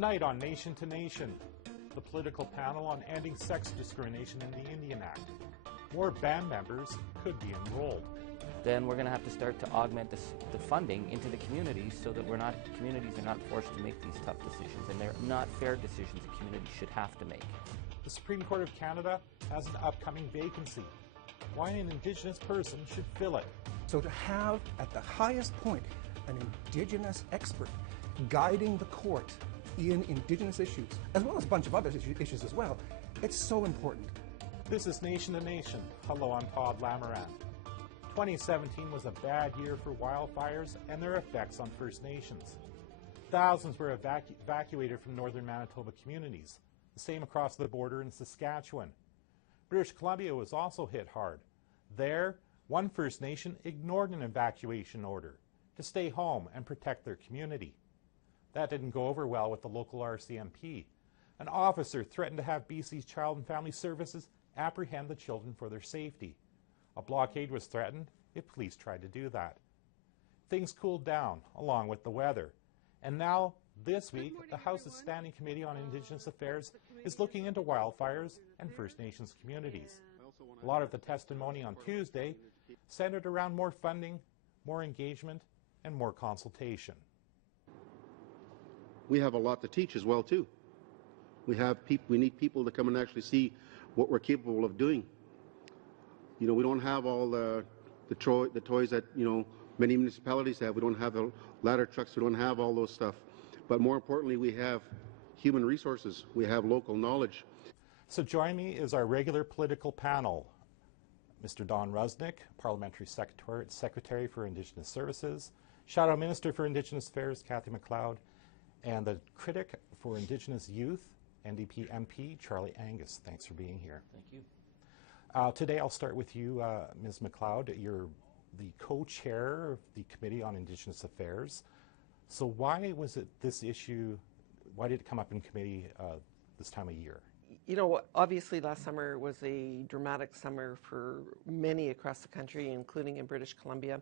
Tonight on Nation to Nation, the political panel on ending sex discrimination in the Indian Act. More band members could be enrolled. Then we're going to have to start to augment the funding into the communities so that communities are not forced to make these tough decisions, and they're not fair decisions that communities should have to make. The Supreme Court of Canada has an upcoming vacancy. Why an Indigenous person should fill it. So to have, at the highest point, an Indigenous expert guiding the court in Indigenous issues, as well as a bunch of other issues as well, it's so important. This is Nation to Nation. Hello, I'm Todd Lamoran. 2017 was a bad year for wildfires and their effects on First Nations. Thousands were evacuated from northern Manitoba communities, the same across the border in Saskatchewan. British Columbia was also hit hard. There, one First Nation ignored an evacuation order to stay home and protect their community. That didn't go over well with the local RCMP. An officer threatened to have BC's Child and Family Services apprehend the children for their safety. A blockade was threatened if police tried to do that. Things cooled down, along with the weather. And now, this week, the House's Standing Committee on Indigenous Affairs is looking into wildfires and First Nations communities. A lot of the testimony on Tuesday centered around more funding, more engagement, and more consultation. We have a lot to teach as well, too. We need people to come and actually see what we're capable of doing. You know, we don't have all the toys that, you know, many municipalities have. We don't have the ladder trucks. We don't have all those stuff. But more importantly, we have human resources. We have local knowledge. So join me is our regular political panel. Mr. Don Rusnick, Parliamentary Secretary for Indigenous Services, Shadow Minister for Indigenous Affairs, Cathy McLeod, and the critic for Indigenous Youth, NDP MP, Charlie Angus. Thanks for being here. Thank you. Today I'll start with you, Ms. McLeod. You're the co-chair of the Committee on Indigenous Affairs. So why was it this issue, why did it come up in committee this time of year? You know, obviously last summer was a dramatic summer for many across the country, including in British Columbia.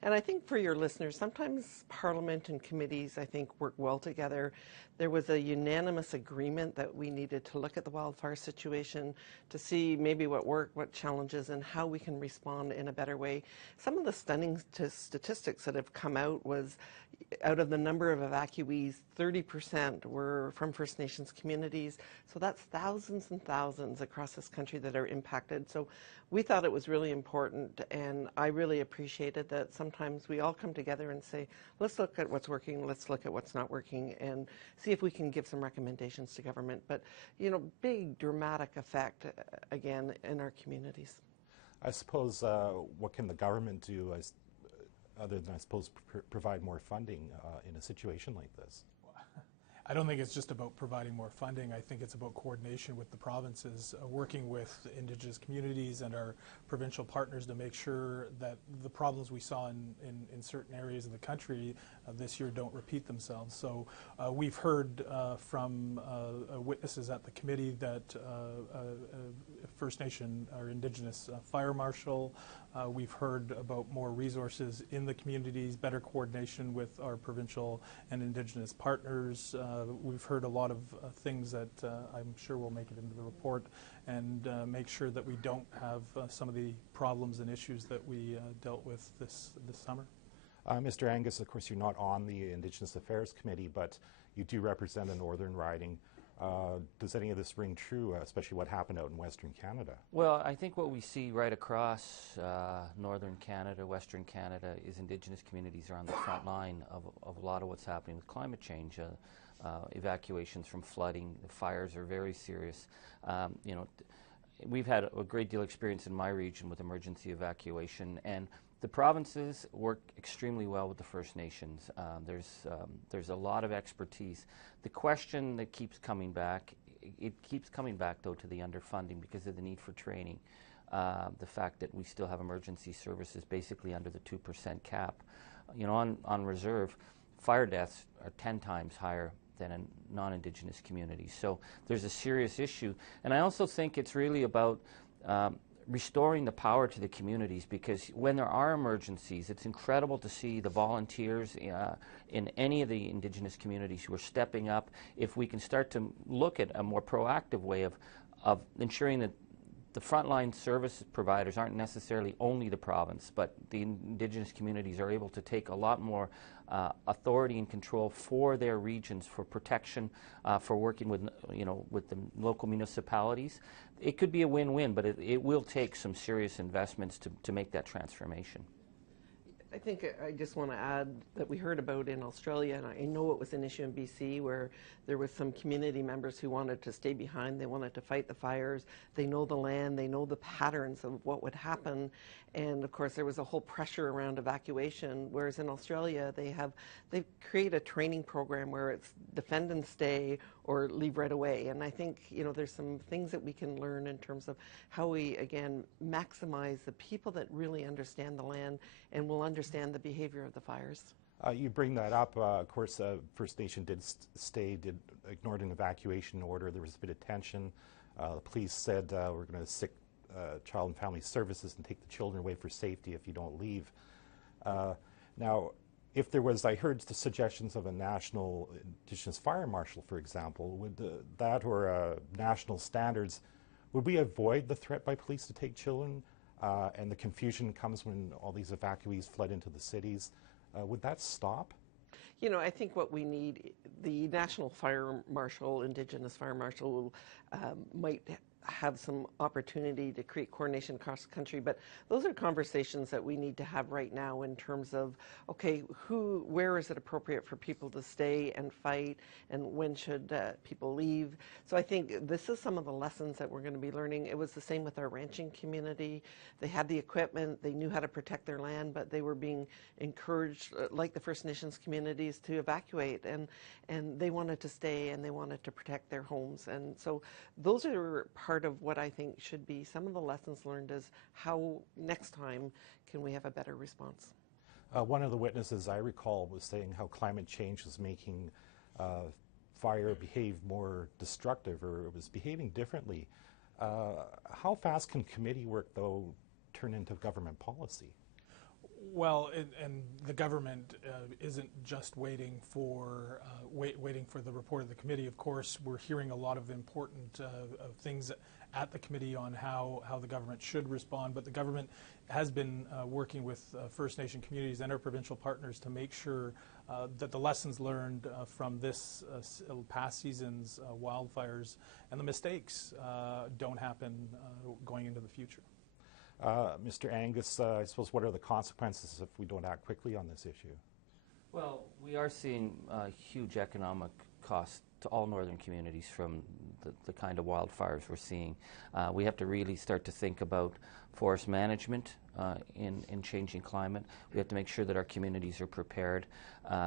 And I think for your listeners, sometimes Parliament and committees, I think, work well together. There was a unanimous agreement that we needed to look at the wildfire situation to see maybe what worked, what challenges, and how we can respond in a better way. Some of the stunning statistics that have come out was, out of the number of evacuees, 30% were from First Nations communities. So that's thousands and thousands across this country that are impacted. So we thought it was really important, and I really appreciated that sometimes we all come together and say, let's look at what's working, let's look at what's not working, and see if we can give some recommendations to government. But, you know, big dramatic effect, again, in our communities. I suppose, what can the government do other than, I suppose, provide more funding in a situation like this? I don't think it's just about providing more funding. I think it's about coordination with the provinces, working with Indigenous communities and our provincial partners to make sure that the problems we saw in certain areas of the country this year don't repeat themselves. So we've heard from witnesses at the committee that First Nation or Indigenous fire marshal. We've heard about more resources in the communities, better coordination with our provincial and Indigenous partners. We've heard a lot of things that I'm sure will make it into the report and make sure that we don't have some of the problems and issues that we dealt with this summer. Mr. Angus, of course, you're not on the Indigenous Affairs Committee, but you do represent a northern riding. Does any of this ring true, especially what happened out in Western Canada? Well, I think what we see right across northern Canada, Western Canada, is Indigenous communities are on the front line of a lot of what's happening with climate change. Evacuations from flooding, the fires are very serious. You know, we've had a great deal of experience in my region with emergency evacuation, and the provinces work extremely well with the First Nations. There's a lot of expertise. The question that keeps coming back, it keeps coming back though to the underfunding because of the need for training. The fact that we still have emergency services basically under the 2% cap. You know, on reserve, fire deaths are 10 times higher than in non-Indigenous communities. So there's a serious issue. And I also think it's really about restoring the power to the communities, because when there are emergencies, it's incredible to see the volunteers in any of the Indigenous communities who are stepping up. If we can start to look at a more proactive way of ensuring that the frontline service providers aren't necessarily only the province, but the Indigenous communities are able to take a lot more authority and control for their regions, for protection, for working with, with the local municipalities. It could be a win-win, but it will take some serious investments to make that transformation. I think I just want to add that we heard about in Australia, and I know it was an issue in BC, where there was some community members who wanted to stay behind. They wanted to fight the fires. They know the land. They know the patterns of what would happen. And of course, there was a whole pressure around evacuation, whereas in Australia, they create a training program where it's defend and stay or leave right away. And I think, there's some things that we can learn in terms of how we, again, maximize the people that really understand the land and will understand the behavior of the fires. You bring that up. Of course, First Nation ignored an evacuation order. There was a bit of tension. The police said, we're going to sick Child and Family Services and take the children away for safety if you don't leave. Now, if there was, I heard the suggestions of a national Indigenous fire marshal, for example, would that or national standards, would we avoid the threat by police to take children? And the confusion comes when all these evacuees flood into the cities. Would that stop? I think what we need, the National Fire Marshal, Indigenous Fire Marshal, might have some opportunity to create coordination across the country, but those are conversations that we need to have right now in terms of, okay, where is it appropriate for people to stay and fight, and when should people leave? So I think this is some of the lessons that we're going to be learning. It was the same with our ranching community. They had the equipment, they knew how to protect their land, but they were being encouraged, like the First Nations communities, to evacuate, and they wanted to stay and they wanted to protect their homes. And so those are part of what I think should be some of the lessons learned, is how next time can we have a better response. One of the witnesses I recall was saying how climate change was making fire behave more destructive, or it was behaving differently. How fast can committee work, though, turn into government policy? Well, and the government isn't just waiting for the report of the committee. Of course, we're hearing a lot of important things at the committee on how the government should respond, but the government has been working with First Nation communities and our provincial partners to make sure that the lessons learned from this past season's wildfires and the mistakes don't happen going into the future. Mr. Angus, I suppose, what are the consequences if we don't act quickly on this issue? Well, we are seeing huge economic costs to all northern communities from the kind of wildfires we're seeing. We have to really start to think about forest management in changing climate. We have to make sure that our communities are prepared.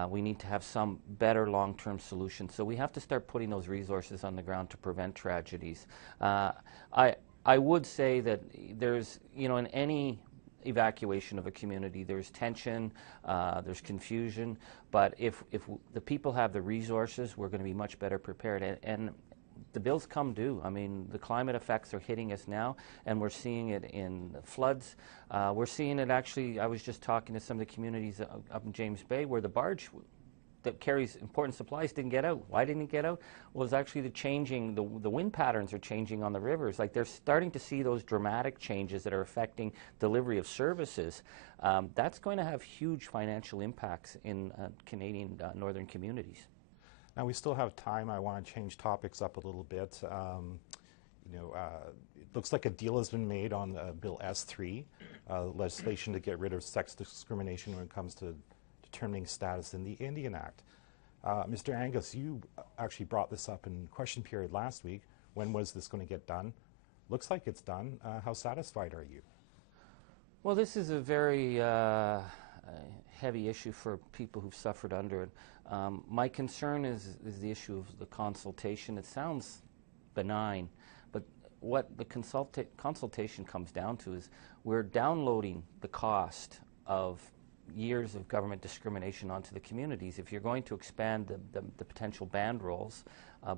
We need to have some better long-term solutions. So we have to start putting those resources on the ground to prevent tragedies. I would say that there's, in any evacuation of a community, there's tension, there's confusion, but if the people have the resources, we're going to be much better prepared. And the bills come due. I mean, the climate effects are hitting us now, and we're seeing it in floods. We're seeing it actually, I was just talking to some of the communities up in James Bay where the barge that carries important supplies didn't get out. Why didn't it get out? Well, it's actually the wind patterns are changing on the rivers. Like, they're starting to see those dramatic changes that are affecting delivery of services. That's going to have huge financial impacts in Canadian northern communities. Now, we still have time. I want to change topics up a little bit. It looks like a deal has been made on Bill S3, legislation to get rid of sex discrimination when it comes to determining status in the Indian Act. Mr. Angus, you actually brought this up in question period last week. When was this going to get done? Looks like it's done. How satisfied are you? Well, this is a very heavy issue for people who've suffered under it. My concern is the issue of the consultation. It sounds benign, but what the consultation comes down to is we're downloading the cost of years of government discrimination onto the communities. If you're going to expand the potential band roles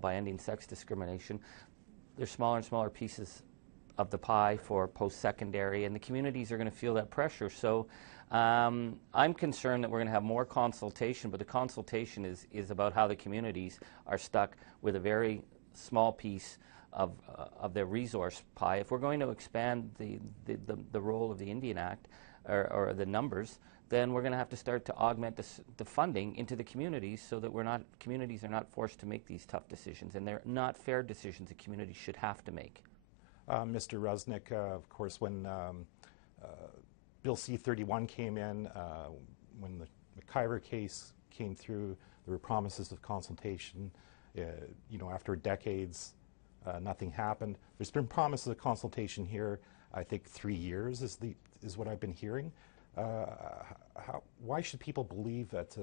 by ending sex discrimination, there's smaller and smaller pieces of the pie for post-secondary, and the communities are going to feel that pressure. So I'm concerned that we're going to have more consultation, but the consultation is about how the communities are stuck with a very small piece of their resource pie. If we're going to expand the role of the Indian Act or the numbers, then we're going to have to start to augment the funding into the communities so that communities are not forced to make these tough decisions, and they're not fair decisions that communities should have to make. Mr. Rusnick, of course, when Bill C-31 came in, when the McIver case came through, there were promises of consultation. After decades, nothing happened. There's been promises of consultation here. I think 3 years is what I've been hearing. Why should people believe that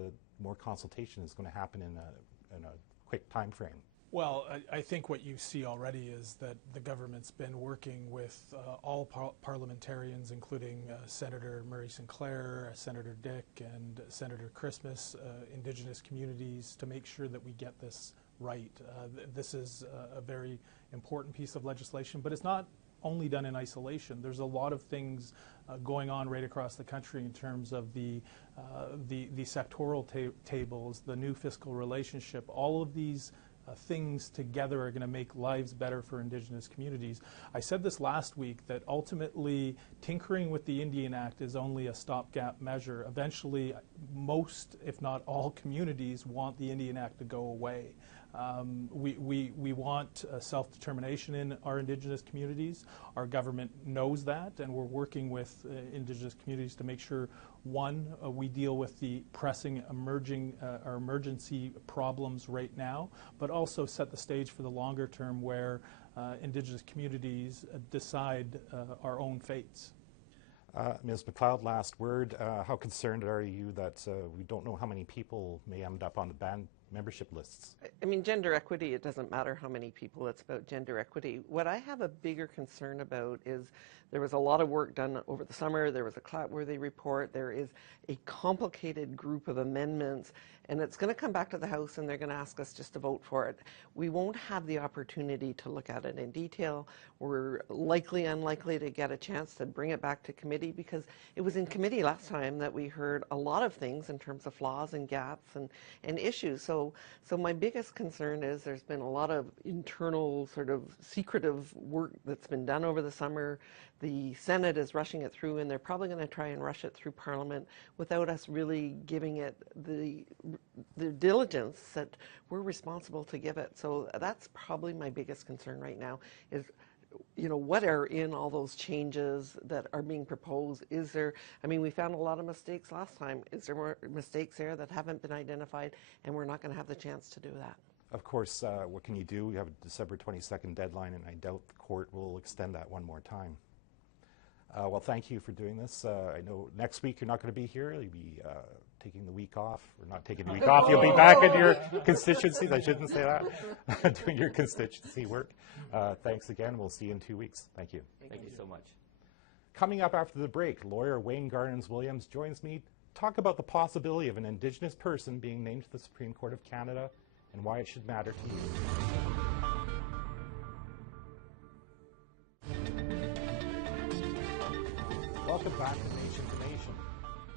more consultation is going to happen in a quick time frame? Well, I think what you see already is that the government's been working with all parliamentarians, including Senator Murray Sinclair, Senator Dick, and Senator Christmas, Indigenous communities, to make sure that we get this right. This is a very important piece of legislation, but it's not only done in isolation. There's a lot of things going on right across the country in terms of the sectoral tables, the new fiscal relationship. All of these things together are going to make lives better for Indigenous communities. I said this last week, that ultimately tinkering with the Indian Act is only a stopgap measure. Eventually, most, if not all, communities want the Indian Act to go away. We want self-determination in our Indigenous communities. Our government knows that, and we're working with Indigenous communities to make sure, one, we deal with the pressing emergency problems right now, but also set the stage for the longer term where Indigenous communities decide our own fates. Ms. McLeod, last word. How concerned are you that we don't know how many people may end up on the band membership lists? I mean, gender equity, it doesn't matter how many people, it's about gender equity. What I have a bigger concern about is there was a lot of work done over the summer. There was a Clatworthy report. There is a complicated group of amendments, and it's going to come back to the House, and they're going to ask us just to vote for it. We won't have the opportunity to look at it in detail. We're unlikely to get a chance to bring it back to committee, because it was in committee last time that we heard a lot of things in terms of flaws and gaps and issues. So my biggest concern is there's been a lot of internal sort of secretive work that's been done over the summer. The Senate is rushing it through, and they're probably going to try and rush it through Parliament without us really giving it the diligence that we're responsible to give it. So that's probably my biggest concern right now is, what are in all those changes that are being proposed? Is there, we found a lot of mistakes last time. Is there more mistakes there that haven't been identified, and we're not going to have the chance to do that? Of course, what can you do? We have a December 22nd deadline, and I doubt the court will extend that one more time. Well, thank you for doing this. I know next week you're not going to be here. You'll be taking the week off, or not taking the week off. You'll be back in your constituencies. I shouldn't say that. Doing your constituency work. Thanks again. We'll see you in 2 weeks. Thank you. Thank you so much. Coming up after the break, lawyer Wayne Garnons-Williams joins me to talk about the possibility of an Indigenous person being named to the Supreme Court of Canada and why it should matter to you. Welcome back to Nation to Nation.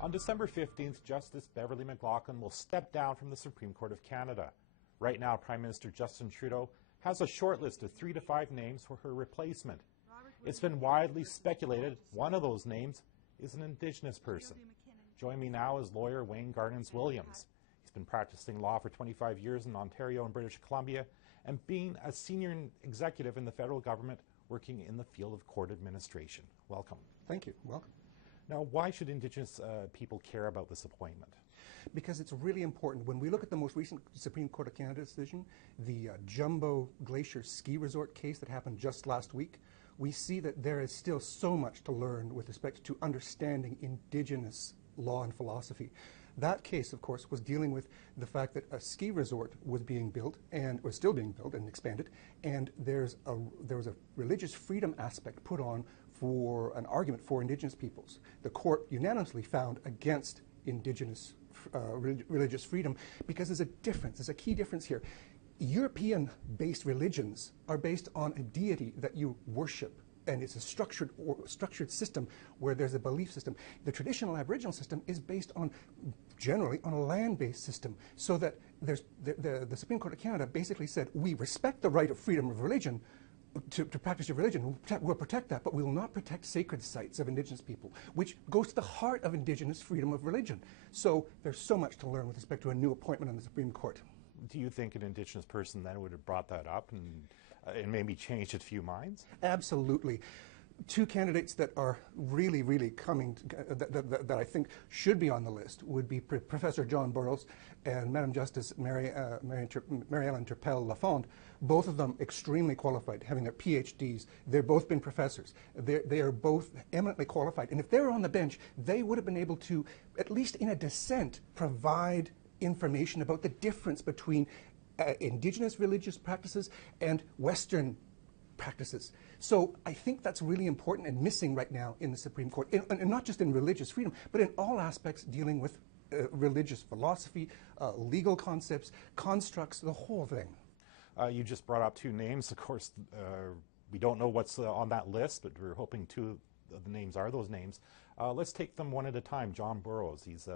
On December 15th, Justice Beverly McLaughlin will step down from the Supreme Court of Canada. Right now, Prime Minister Justin Trudeau has a short list of 3 to 5 names for her replacement. It's been widely speculated one of those names is an Indigenous person. Join me now is lawyer Wayne Garnons-Williams. He's been practicing law for 25 years in Ontario and British Columbia, and being a senior executive in the federal government working in the field of court administration. Welcome. Thank you. Welcome. Now, why should Indigenous people care about this appointment? Because it's really important. When we look at the most recent Supreme Court of Canada decision, the Jumbo Glacier ski resort case that happened just last week, we see that there is still so much to learn with respect to understanding Indigenous law and philosophy. That case, of course, was dealing with the fact that a ski resort was being built and was still being built and expanded, and there was a religious freedom aspect put on for an argument for Indigenous peoples. The court unanimously found against Indigenous religious freedom because there's a difference. There's a key difference here. European-based religions are based on a deity that you worship and it's a structured system where there's a belief system. The traditional Aboriginal system is based on, generally, on a land-based system, so that there's the Supreme Court of Canada basically said, we respect the right of freedom of religion, to practice your religion. We'll protect that, but we will not protect sacred sites of Indigenous people, which goes to the heart of Indigenous freedom of religion. So there's so much to learn with respect to a new appointment on the Supreme Court. Do you think an Indigenous person then would have brought that up and maybe changed a few minds? Absolutely. Two candidates that are really, really coming, that I think should be on the list would be Professor John Burroughs and Madam Justice Mary Ellen Turpel-Lafond. Both of them extremely qualified, having their PhDs. They've both been professors. They are both eminently qualified. And if they were on the bench, they would have been able to, at least in a dissent, provide information about the difference between Indigenous religious practices and Western practices. So I think that's really important and missing right now in the Supreme Court, and not just in religious freedom, but in all aspects dealing with religious philosophy, legal concepts, constructs, the whole thing. You just brought up two names. Of course, we don't know what's on that list, but we're hoping two of the names are those names. Let's take them one at a time. John Burroughs, he's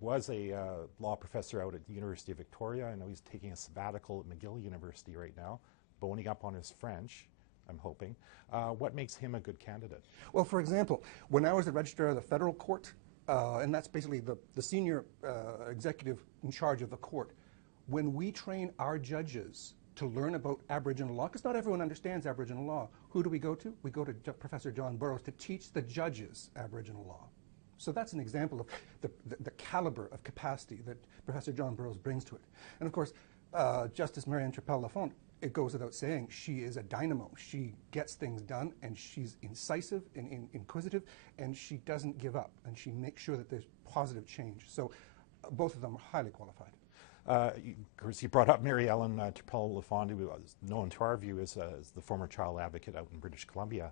was a law professor out at the University of Victoria. I know he's taking a sabbatical at McGill University right now, boning up on his French, I'm hoping. What makes him a good candidate? Well, for example, when I was the registrar of the federal court, and that's basically the senior executive in charge of the court, when we train our judges to learn about Aboriginal law, because not everyone understands Aboriginal law, who do we go to? We go to Professor John Burroughs to teach the judges Aboriginal law. So that's an example of the caliber of capacity that Professor John Burroughs brings to it. And of course, Justice Mary Ellen Turpel-Lafond, it goes without saying, she is a dynamo. She gets things done, and she's incisive and inquisitive, and she doesn't give up, and she makes sure that there's positive change. So both of them are highly qualified. Of course, you brought up Mary Ellen Turpel-Lafond, who was known to our view as the former child advocate out in British Columbia.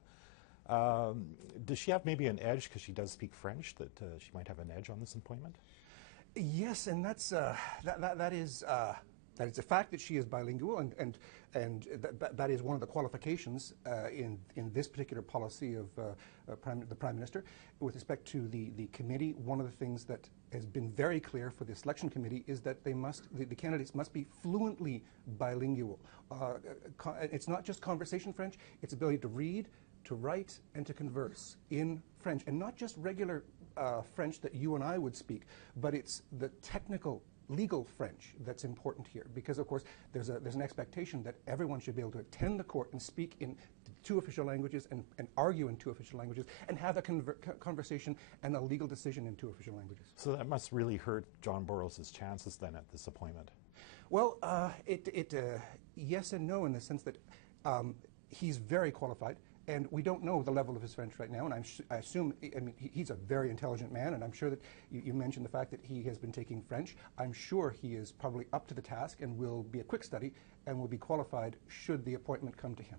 Does she have maybe an edge because she does speak French, that she might have an edge on this appointment? Yes, and that's that is a fact that she is bilingual, and that is one of the qualifications in this particular policy of the Prime Minister. With respect to the committee, one of the things that has been very clear for the selection committee is that the candidates must be fluently bilingual. It's not just conversation French; it's ability to read, to write, and to converse in French, and not just regular French that you and I would speak, but it's the technical, legal French that's important here, because of course there's an expectation that everyone should be able to attend the court and speak in two official languages and argue in two official languages and have a conversation and a legal decision in two official languages. So that must really hurt John Burroughs' chances then at this appointment. Well, yes and no, in the sense that he's very qualified. And we don't know the level of his French right now, and I assume, he's a very intelligent man, and I'm sure that you mentioned the fact that he has been taking French. I'm sure he is probably up to the task and will be a quick study and will be qualified should the appointment come to him.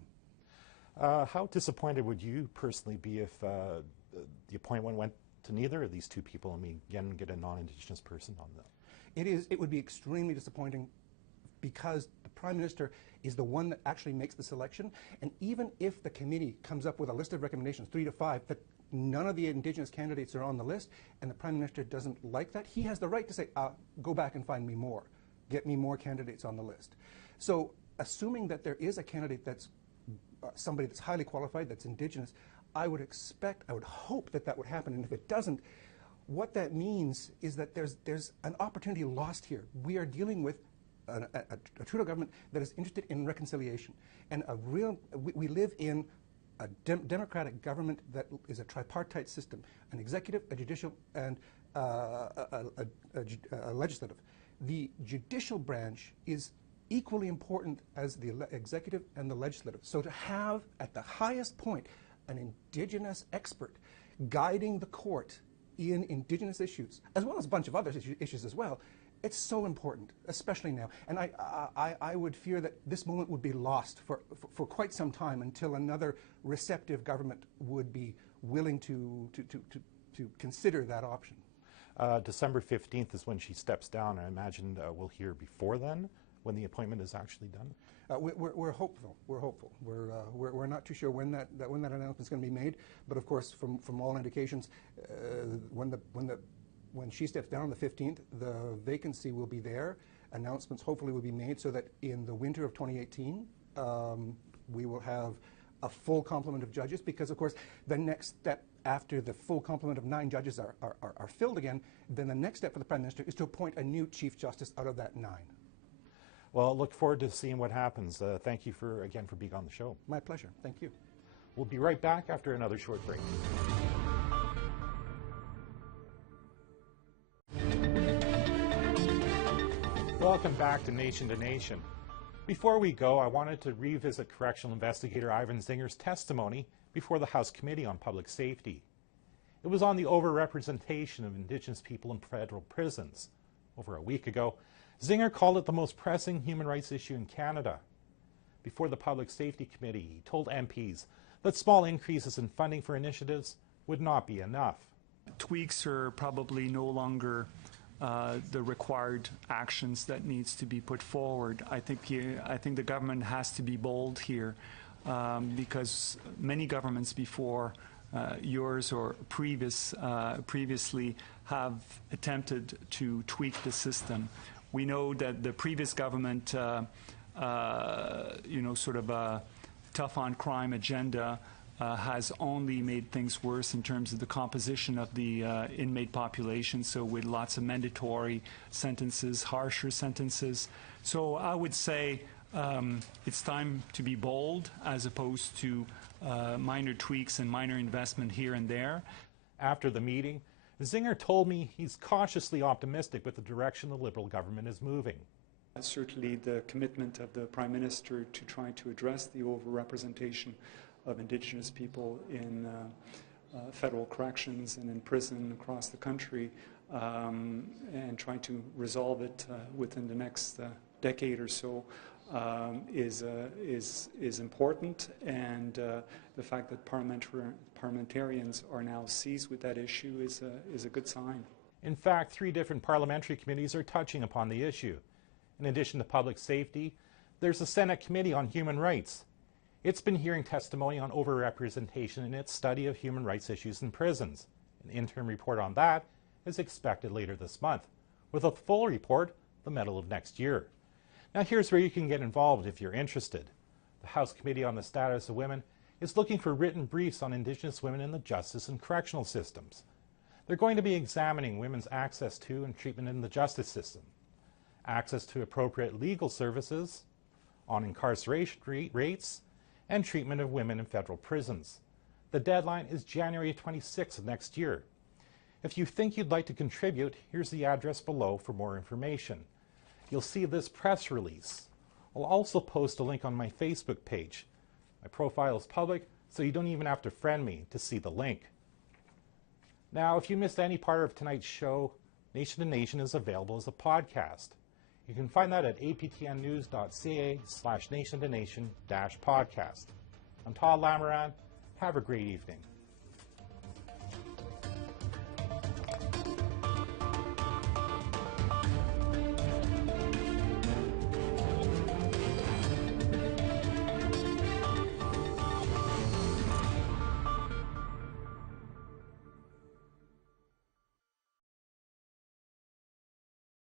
How disappointed would you personally be if the appointment went to neither of these two people and we again get a non-Indigenous person on them? It would be extremely disappointing, because the Prime Minister is the one that actually makes the selection, and even if the committee comes up with a list of recommendations, 3 to 5, that none of the Indigenous candidates are on the list, and the Prime Minister doesn't like that, he has the right to say, go back and find me more, get me more candidates on the list. So assuming that there is a candidate that's somebody that's highly qualified, that's Indigenous, I would hope that would happen, and if it doesn't, what that means is that there's an opportunity lost here. We are dealing with a Trudeau government that is interested in reconciliation, and we live in a democratic government that is a tripartite system: an executive, a judicial, and a legislative. The judicial branch is equally important as the executive and the legislative. So to have at the highest point an Indigenous expert guiding the court in Indigenous issues, as well as a bunch of other issues as well, it's so important, especially now. And I would fear that this moment would be lost for quite some time until another receptive government would be willing to consider that option. December 15th is when she steps down. I imagine we'll hear before then, when the appointment is actually done? We're hopeful. We're hopeful. We're not too sure when that announcement is going to be made. But of course, from all indications, when she steps down on the 15th, the vacancy will be there. Announcements hopefully will be made so that in the winter of 2018, we will have a full complement of judges, because of course the next step after the full complement of 9 judges are filled again, then the next step for the Prime Minister is to appoint a new Chief Justice out of that 9. Well, look forward to seeing what happens. Thank you again for being on the show. My pleasure. Thank you. We'll be right back after another short break. Welcome back to Nation to Nation. Before we go, I wanted to revisit correctional investigator Ivan Zinger's testimony before the House Committee on Public Safety. It was on the overrepresentation of Indigenous people in federal prisons. Over a week ago, Zinger called it the most pressing human rights issue in Canada. Before the Public Safety Committee, he told MPs that small increases in funding for initiatives would not be enough. Tweaks are probably no longer the required actions that needs to be put forward. I think the government has to be bold here, because many governments before yours or previously have attempted to tweak the system. We know that the previous government, sort of a tough on crime agenda has only made things worse in terms of the composition of the inmate population, so with lots of mandatory sentences, harsher sentences. So I would say it's time to be bold as opposed to minor tweaks and minor investment here and there. After the meeting, Zinger told me he's cautiously optimistic with the direction the Liberal government is moving. Certainly the commitment of the Prime Minister to try to address the overrepresentation of Indigenous people in federal corrections and in prison across the country, and trying to resolve it within the next decade or so is important, and the fact that parliamentarians are now seized with that issue is a good sign. In fact, 3 different parliamentary committees are touching upon the issue. In addition to public safety, there's the Senate Committee on Human Rights. It's been hearing testimony on overrepresentation in its study of human rights issues in prisons. An interim report on that is expected later this month, with a full report the middle of next year. Now here's where you can get involved if you're interested. The House Committee on the Status of Women is looking for written briefs on Indigenous women in the justice and correctional systems. They're going to be examining women's access to and treatment in the justice system, access to appropriate legal services, on incarceration rates, and treatment of women in federal prisons. The deadline is January 26th of next year. If you think you'd like to contribute, here's the address below for more information. You'll see this press release. I'll also post a link on my Facebook page. My profile is public, so you don't even have to friend me to see the link. Now, if you missed any part of tonight's show, Nation to Nation is available as a podcast. You can find that at aptnnews.ca/nationtonation-podcast. I'm Todd Lamoran. Have a great evening.